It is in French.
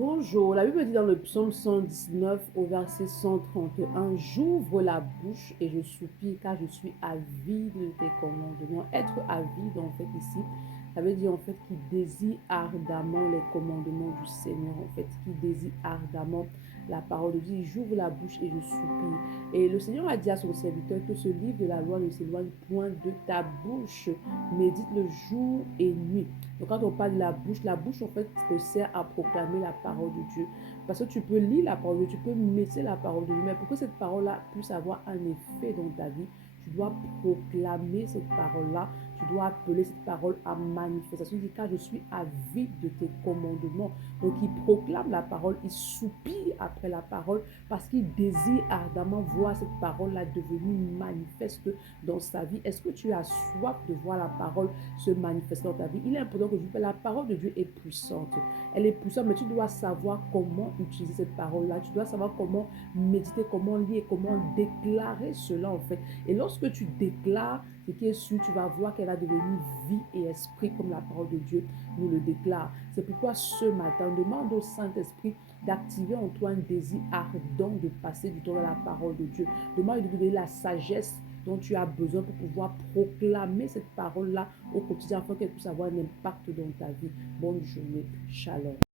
Bonjour, la Bible dit dans le psaume 119 au verset 131, j'ouvre la bouche et je soupire car je suis avide de tes commandements. Être avide en fait ici, ça veut dire en fait qu'il désire ardemment les commandements du Seigneur, en fait, qu'il désire ardemment la parole de Dieu. J'ouvre la bouche et je soupire. Et le Seigneur a dit à son serviteur que ce livre de la loi ne s'éloigne point de ta bouche, médite le jour et nuit. Donc quand on parle de la bouche en fait te sert à proclamer la parole de Dieu. Parce que tu peux lire la parole de Dieu, tu peux méditer la parole de Dieu, mais pour que cette parole-là puisse avoir un effet dans ta vie, tu dois proclamer cette parole-là, tu dois appeler cette parole à manifestation. Il dit, car je suis avide de tes commandements. Donc il proclame la parole, il soupire après la parole parce qu'il désire ardemment voir cette parole-là devenir manifeste dans sa vie. Est-ce que tu as soif de voir la parole se manifester dans ta vie? Il est important que la parole de Dieu est puissante. Elle est puissante, mais tu dois savoir comment utiliser cette parole-là. Tu dois savoir comment méditer, comment lire, comment déclarer cela en fait. Et lorsque tu déclares ce qui est sûr, tu vas voir qu'elle va devenir vie et esprit comme la parole de Dieu nous le déclare. C'est pourquoi ce matin, demande au Saint-Esprit d'activer en toi un désir ardent de passer du temps dans la parole de Dieu. Demande de te donner la sagesse dont tu as besoin pour pouvoir proclamer cette parole-là au quotidien afin qu'elle puisse avoir un impact dans ta vie. Bonne journée. Shalom.